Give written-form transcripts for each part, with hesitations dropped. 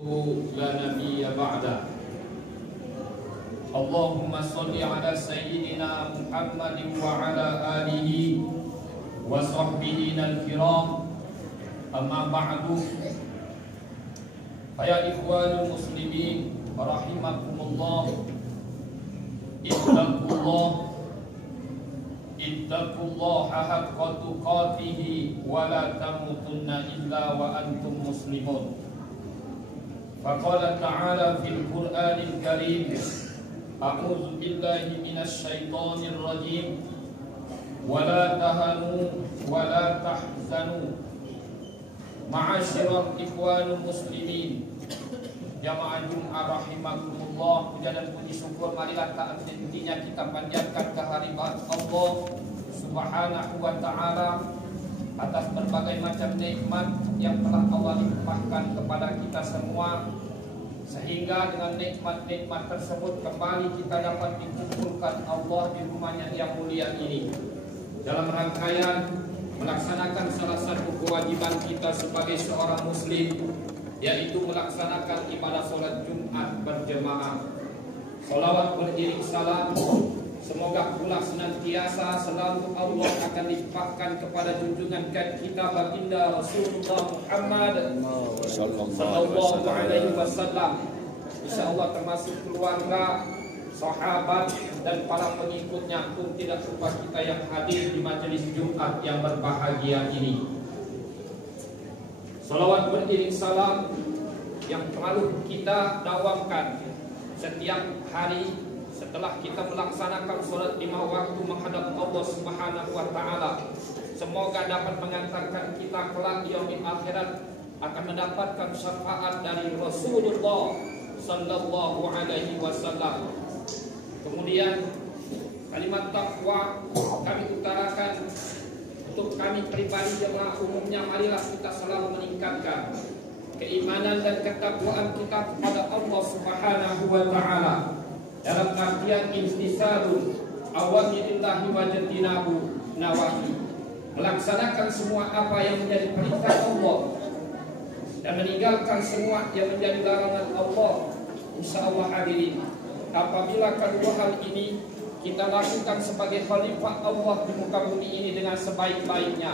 لا نبي بعده. اللهم صل على سيدنا محمد وعلى آله وصحبه الكرام. أما بعد، فيا إخوان المسلمين رحمكم الله، اتقوا الله حق تقاته ولا تموتن إلا وأنتم مسلمون. فقال تعالى في القرآن الكريم: أعوذ بالله من الشيطان الرجيم، ولا تهنوا ولا تحزنوا. Ma'asyiral ikhwanul muslimin, jamaah Jumat rahimakumullah, puja dan puji syukur marilah tak hentinya kita panjatkan kehadirat Allah Subhanahu wa ta'ala atas berbagai macam nikmat yang telah Allah limpahkan kepada kita semua, sehingga dengan nikmat-nikmat tersebut kembali kita dapat dikumpulkan Allah di rumahnya yang mulia ini dalam rangkaian melaksanakan salah satu kewajiban kita sebagai seorang muslim, yaitu melaksanakan ibadah sholat Jumat berjemaah. Salawat beriring salam semoga pula senantiasa selalu Allah akan limpahkan kepada junjungan kita baginda Rasulullah Muhammad sallallahu alaihi wasallam, insyaallah termasuk keluarga, sahabat dan para pengikutnya pun tidak lupa kita yang hadir di majelis Jumat yang berbahagia ini. Salawat beriring salam yang selalu kita dawamkan setiap hari setelah kita melaksanakan sholat 5 waktu menghadap Allah Subhanahu wa ta'ala, semoga dapat mengantarkan kita kelak di yaumil akhirat akan mendapatkan syafaat dari Rasulullah sallallahu alaihi wasallam. Kemudian kalimat takwa kami utarakan untuk kami pribadi jemaah umumnya, marilah kita selalu meningkatkan keimanan dan ketakwaan kita kepada Allah Subhanahu wa ta'ala dalam artian imtisalul awamirillahi wa jatinabu nawahi, melaksanakan semua apa yang menjadi perintah Allah dan meninggalkan semua yang menjadi larangan Allah. Insyaallah hadirin, apabila kedua hal ini kita lakukan sebagai khalifah Allah di muka bumi ini dengan sebaik-baiknya,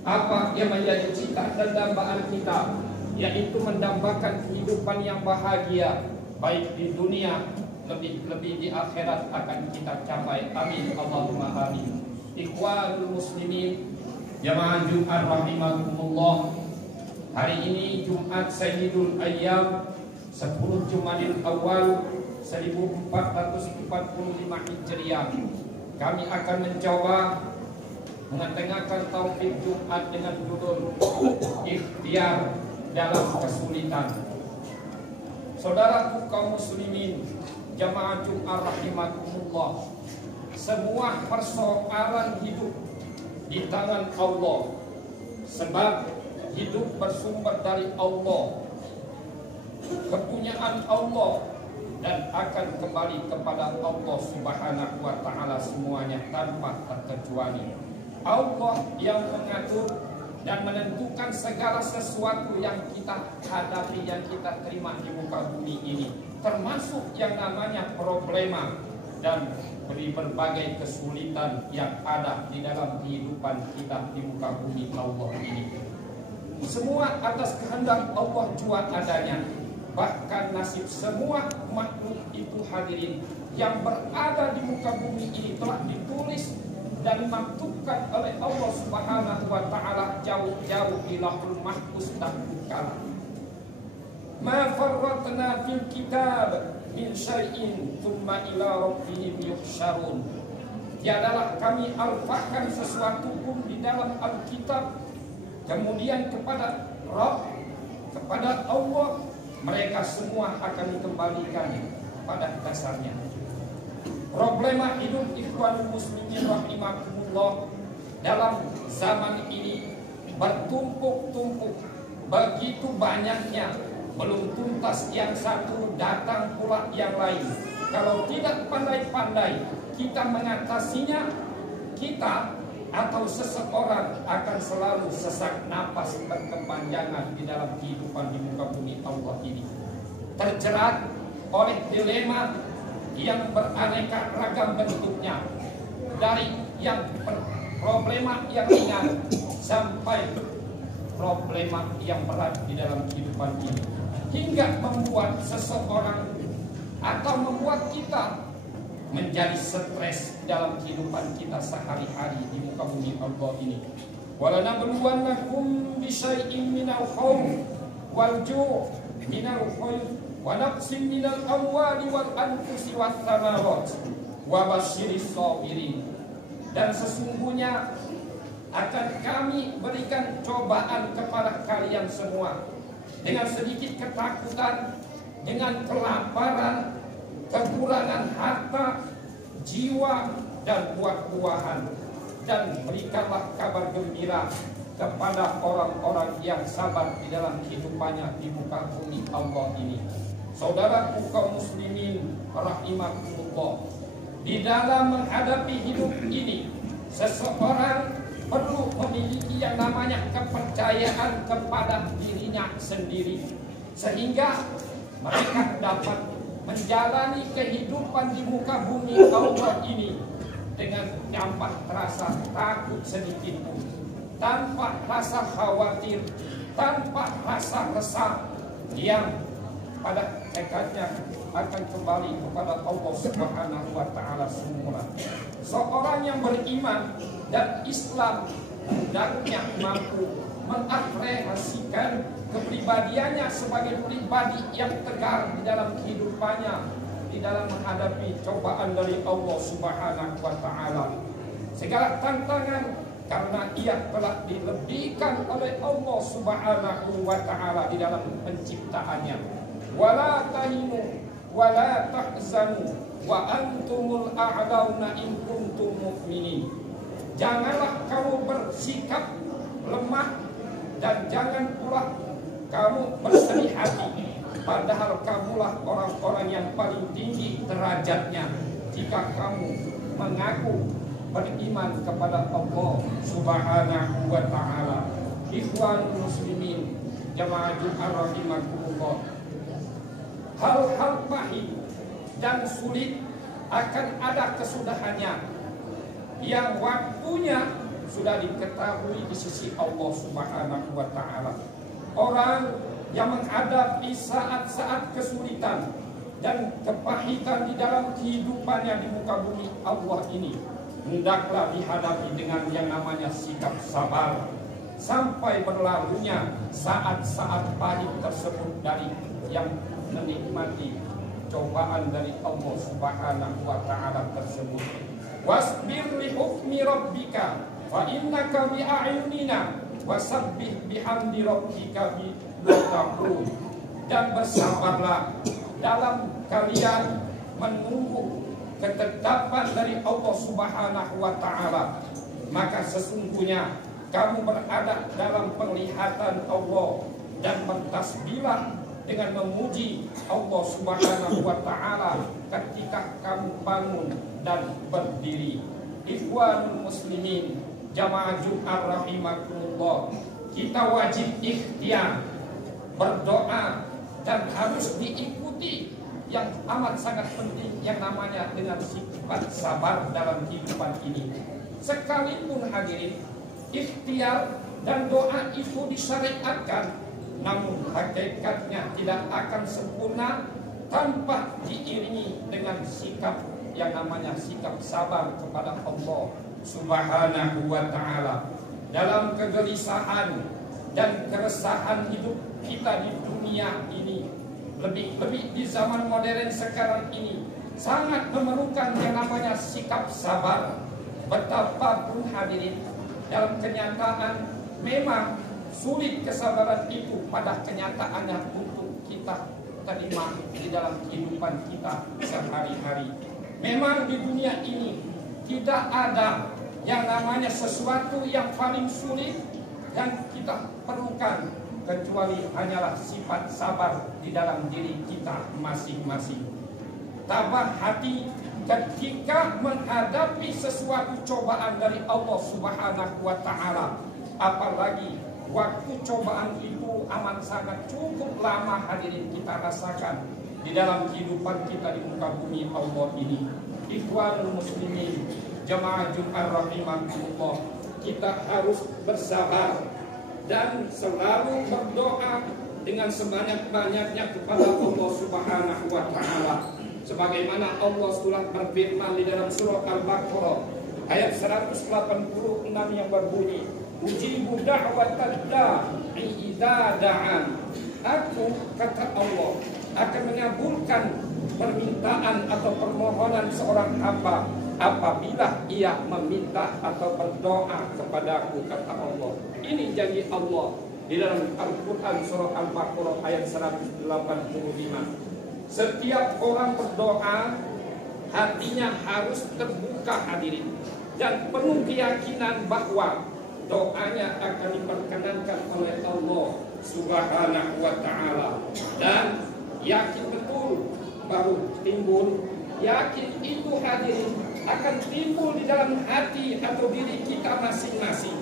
apa yang menjadi cita dan dambaan kita, yaitu mendambakan kehidupan yang bahagia baik di dunia, lebih-lebih di akhirat akan kita capai. Amin Allahumma amin. Ikhwanul muslimin, jamaah Jumat rahimakumullah, hari ini Jumat Sayyidul Ayyam 10 Jumadil Awal 1445 Hijriah. Kami akan mencoba mengetengahkan taufik Jumat dengan judul ikhtiar dalam kesulitan. Saudaraku kaum muslimin, jamaah Jumat rahimakumullah, semua persoalan hidup di tangan Allah, sebab hidup bersumber dari Allah, kepunyaan Allah, dan akan kembali kepada Allah Subhanahu wa ta'ala semuanya tanpa terkecuali. Allah yang mengatur dan menentukan segala sesuatu yang kita hadapi, yang kita terima di muka bumi ini, termasuk yang namanya problema dan berbagai kesulitan yang ada di dalam kehidupan kita di muka bumi Allah ini. Semua atas kehendak Allah jua adanya. Bahkan nasib semua makhluk itu hadirin yang berada di muka bumi ini telah ditulis dan dimaktubkan oleh Allah Subhanahu wa ta'ala jauh-jauh di Lauhul Mahfuz dahulu. Ma farratna fil kitab min syai'in thumma ila rabbihim yuhsyarun. Tiadalah kami alfahkan sesuatu pun di dalam Alkitab, kemudian kepada Rabb, kepada Allah mereka semua akan dikembalikan pada dasarnya. Problema hidup ikhwanul muslimin rahimakumullah dalam zaman ini bertumpuk-tumpuk, begitu banyaknya, belum tuntas yang satu, datang pula yang lain. Kalau tidak pandai-pandai kita mengatasinya, kita atau seseorang akan selalu sesak napas berkepanjangan di dalam kehidupan di muka bumi Allah ini. terjerat oleh dilema yang beraneka ragam bentuknya, dari yang problema yang ringan sampai problema yang berat di dalam kehidupan ini, hingga membuat seseorang atau membuat kita menjadi stres dalam kehidupan kita sehari-hari di muka bumi Allah ini. Walanabluwannakum bisyai'in minal khawf wal ju' minal khawf wa naqsin minal amwali wal anfusi wat thamarat wa basyiris sabirin. Dan sesungguhnya akan kami berikan cobaan kepada kalian semua dengan sedikit ketakutan, dengan kelaparan, kekurangan harta, jiwa, dan buah-buahan. Dan berikanlah kabar gembira kepada orang-orang yang sabar di dalam kehidupannya di muka bumi Allah ini. Saudaraku kaum muslimin rahimakumullah, di dalam menghadapi hidup ini, seseorang perlu memiliki yang namanya kepercayaan kepada dirinya sendiri, sehingga mereka dapat menjalani kehidupan di muka bumi Allah ini dengan tanpa rasa takut sedikit pun, tanpa rasa khawatir, tanpa rasa resah yang pada hakikatnya akan kembali kepada Allah Subhanahu wa taala semula. Seorang yang beriman dan Islam hendaknya mampu mengapresiasikan kepribadiannya sebagai pribadi yang tegar di dalam kehidupannya, di dalam menghadapi cobaan dari Allah Subhanahu wa taala. Segala tantangan karena ia telah dilebihkan oleh Allah Subhanahu wa taala di dalam penciptaannya. Wala tahinu wala tahzanu wa antumul a'launa in kuntum mu'minin. Janganlah kamu bersikap lemah dan jangan pula kamu bersedih hati, padahal kamulah orang-orang yang paling tinggi derajatnya jika kamu mengaku beriman kepada Allah Subhanahu wa taala. Ikhwan muslimin jamaah Jumat rahimakumullah, hal-hal pahit dan sulit akan ada kesudahannya yang waktunya sudah diketahui di sisi Allah Subhanahu wa taala. Orang yang menghadapi saat-saat kesulitan dan kepahitan di dalam kehidupannya di muka bumi Allah ini, hendaklah dihadapi dengan yang namanya sikap sabar sampai berlalunya saat-saat pahit tersebut dari yang menikmati cobaan dari Allah Subhanahu wa taala tersebut. Wasbir li hukmi rabbika fa innaka bi a'yunina wasabbih bihamdi rabbika bi taqul. Dan bersabarlah dalam kalian menunggu ketetapan dari Allah Subhanahu wa taala, maka sesungguhnya kamu berada dalam penglihatan Allah, dan bertasbihlah dengan memuji Allah Subhanahu wa taala ketika kamu bangun dan berdiri. Ikhwanul muslimin jamaah Jumat rahimakumullah, kita wajib ikhtiar berdoa dan harus diikuti yang amat sangat penting yang namanya dengan sifat sabar dalam kehidupan ini. Sekalipun hadirin, ikhtiar dan doa itu disyariatkan, namun hakikatnya tidak akan sempurna tanpa diiringi dengan sikap yang namanya sikap sabar kepada Allah Subhanahu wa taala. Dalam kegelisahan dan keresahan hidup kita di dunia ini, lebih-lebih di zaman modern sekarang ini, sangat memerlukan yang namanya sikap sabar. Betapapun hadirin, dalam kenyataan memang sulit kesabaran itu pada kenyataannya untuk kita terima di dalam kehidupan kita sehari-hari. Memang di dunia ini tidak ada yang namanya sesuatu yang paling sulit yang kita perlukan kecuali hanyalah sifat sabar di dalam diri kita masing-masing. Tabah hati ketika menghadapi sesuatu cobaan dari Allah Subhanahu wa taala, apalagi waktu cobaan itu perlu amat sangat cukup lama hadirin kita rasakan di dalam kehidupan kita di muka bumi Allah ini. Ikhwanul muslimin, jamaah Jumat rahimakumullah, kita harus bersabar dan selalu berdoa dengan sebanyak-banyaknya kepada Allah Subhanahu wa taala. Sebagaimana Allah sudah berfirman di dalam surah Al-Baqarah ayat 186 yang berbunyi, ujibu da'watad da'i idza da'an. Aku, kata Allah, akan mengabulkan permintaan atau permohonan seorang hamba apabila ia meminta atau berdoa kepadaku, kata Allah. Ini janji Allah di dalam Al-Quran surah Al-Baqarah ayat 185. Setiap orang berdoa hatinya harus terbuka hadirin, dan penuh keyakinan bahwa doanya akan diperkenankan oleh Allah Subhanahu wa taala, dan yakin betul baru timbul. Yakin itu hadirin akan timbul di dalam hati atau diri kita masing-masing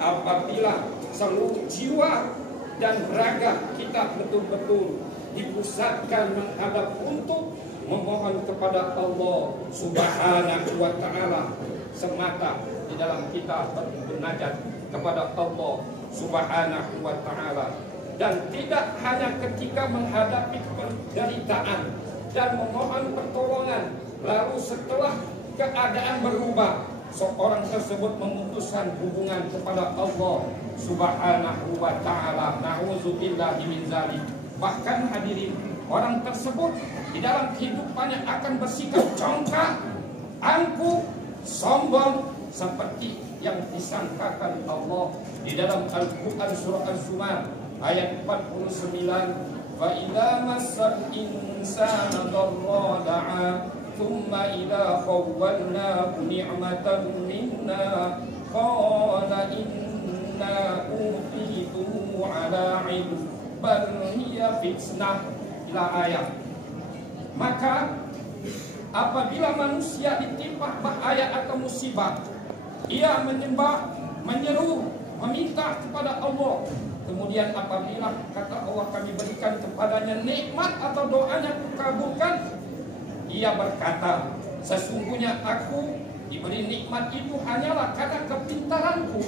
apabila seluruh jiwa dan raga kita betul-betul dipusatkan menghadap untuk memohon kepada Allah Subhanahu wa taala semata di dalam kita bermunajat kepada Allah Subhanahu wa taala, dan tidak hanya ketika menghadapi penderitaan dan memohon pertolongan lalu setelah keadaan berubah seorang tersebut memutuskan hubungan kepada Allah Subhanahu wa taala. Nauzubillahi min dzalik. Bahkan hadirin, orang tersebut di dalam kehidupannya akan bersikap congkak, angkuh, sombong seperti yang disangkakan Allah di dalam Al-Quran surah Az-Zumar ayat 49, fa idza massal insana dharra da'a thumma idza khawwalnahu ni'matan minna qala inna utitu ala ilm bal hiya fitnah, ila ayat. Maka apabila manusia ditimpa bahaya atau musibah, ia menyembah, menyeru, meminta kepada Allah. Kemudian apabila kata Allah kami berikan kepadanya nikmat atau doanya kukabulkan, ia berkata, sesungguhnya aku diberi nikmat itu hanyalah karena kepintaranku.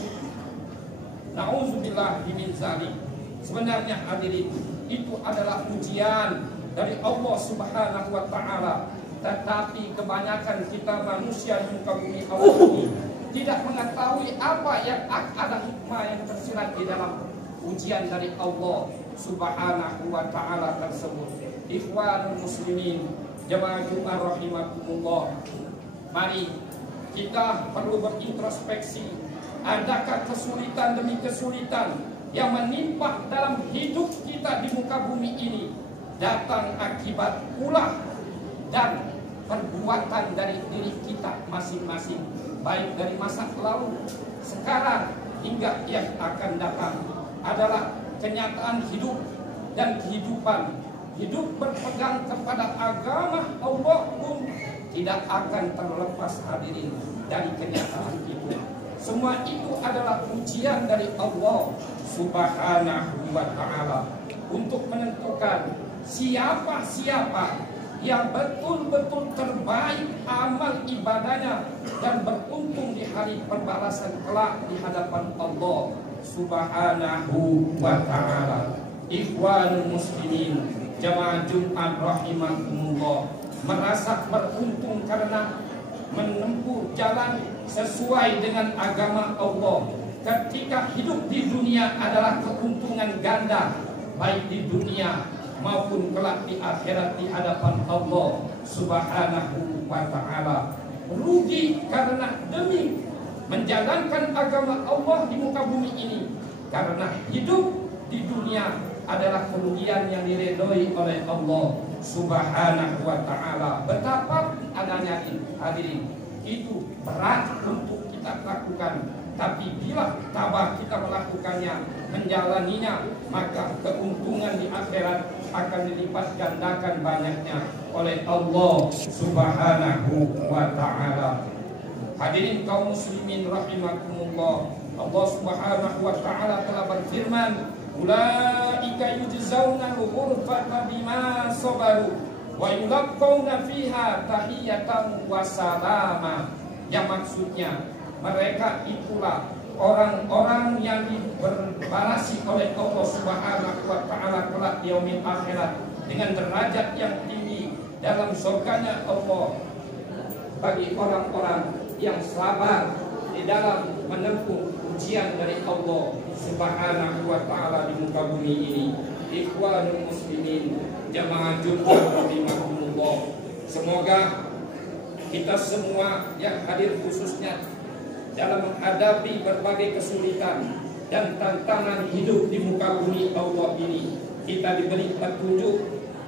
Nauzubillahi min dzalik. Sebenarnya hadirin, itu adalah ujian dari Allah Subhanahu wa taala. Tetapi kebanyakan kita manusia di muka bumi Allah ini tidak mengetahui apa yang ada hikmah yang tersirat di dalam ujian dari Allah Subhanahu wa taala tersebut. Ikhwanul muslimin, jamaah Jumat rahimakumullah, mari kita perlu berintrospeksi. Adakah kesulitan demi kesulitan yang menimpa dalam hidup kita di muka bumi ini datang akibat ulah dan perbuatan dari diri kita masing-masing, baik dari masa lalu, sekarang hingga yang akan datang, adalah kenyataan hidup dan kehidupan. Hidup berpegang kepada agama Allah pun tidak akan terlepas hadirin dari kenyataan itu. Semua itu adalah ujian dari Allah Subhanahu wa taala untuk menentukan siapa-siapa yang betul-betul terbaik amal ibadahnya dan beruntung di hari pembalasan kelak di hadapan Allah Subhanahu wa taala. Ikhwanul muslimin, jamaah Jumat rahimakumullah, merasa beruntung karena menempuh jalan sesuai dengan agama Allah. Ketika hidup di dunia adalah keuntungan ganda, baik di dunia maupun kelak di akhirat di hadapan Allah Subhanahu wa taala. Rugi karena demi menjalankan agama Allah di muka bumi ini, karena hidup di dunia adalah kerugian yang diredoi oleh Allah Subhanahu wa taala. Betapa adanya hadirin, itu berat untuk kita lakukan, tapi bila tabah kita melakukannya, menjalaninya, maka keuntungan di akhirat akan dilipat gandakan banyaknya oleh Allah Subhanahu wa taala. Hadirin kaum muslimin rahimakumullah, Allah Subhanahu wa taala telah berfirman ulaika yujzauna al-ghurfata bima sabaru wa yulaqawna fiha tahiyatan wa salama. Yang maksudnya mereka itulah orang-orang yang diberbarasi oleh Allah Subhanahu wa taala kelak di yaumil akhirat dengan derajat yang tinggi dalam surganya Allah bagi orang-orang yang sabar di dalam menempuh ujian dari Allah Subhanahu wa taala di muka bumi ini. Ikhwanul muslimin, jamaah Jumat rahimahumullah. Semoga kita semua yang hadir khususnya dalam menghadapi berbagai kesulitan dan tantangan hidup di muka bumi Allah ini, kita diberi petunjuk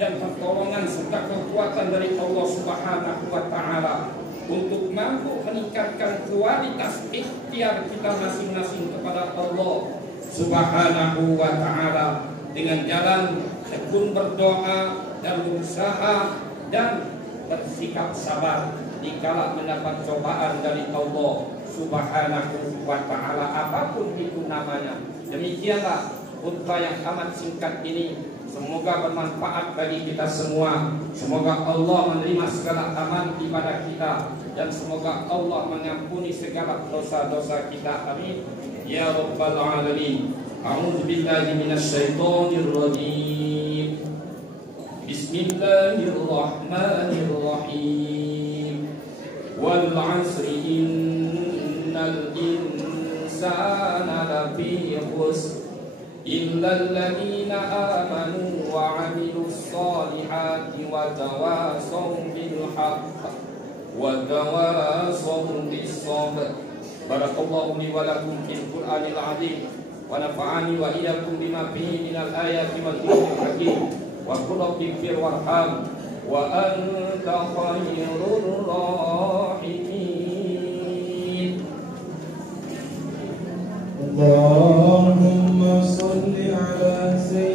dan pertolongan serta kekuatan dari Allah Subhanahu wa taala untuk mampu meningkatkan kualitas ikhtiar kita masing-masing kepada Allah Subhanahu wa taala dengan jalan tekun berdoa dan berusaha dan bersikap sabar dikala mendapat cobaan dari Allah Subhanahu wa taala apapun itu namanya. Demikianlah khutbah yang amat singkat ini, semoga bermanfaat bagi kita semua. Semoga Allah menerima segala amal ibadah kita dan semoga Allah mengampuni segala dosa-dosa kita. Amin ya rabbal alamin. A'udzu billahi minasyaitonir rajim. Bismillahirrahmanirrahim. Wal 'asri innal insana lafi khusr illal ladzina amanu wa 'amilus solihati wa tawasaw bil haqq wa tawasaw bis sabr. Barakallahu li wa lakum fil Qur'anil 'azim wa nafa'ani wa iyyakum bima fihi minal ayati wal dhikril hakim. Wa qul rabbighfir warham wa anta khairur rahimin. Allahumma salli ala sayyidina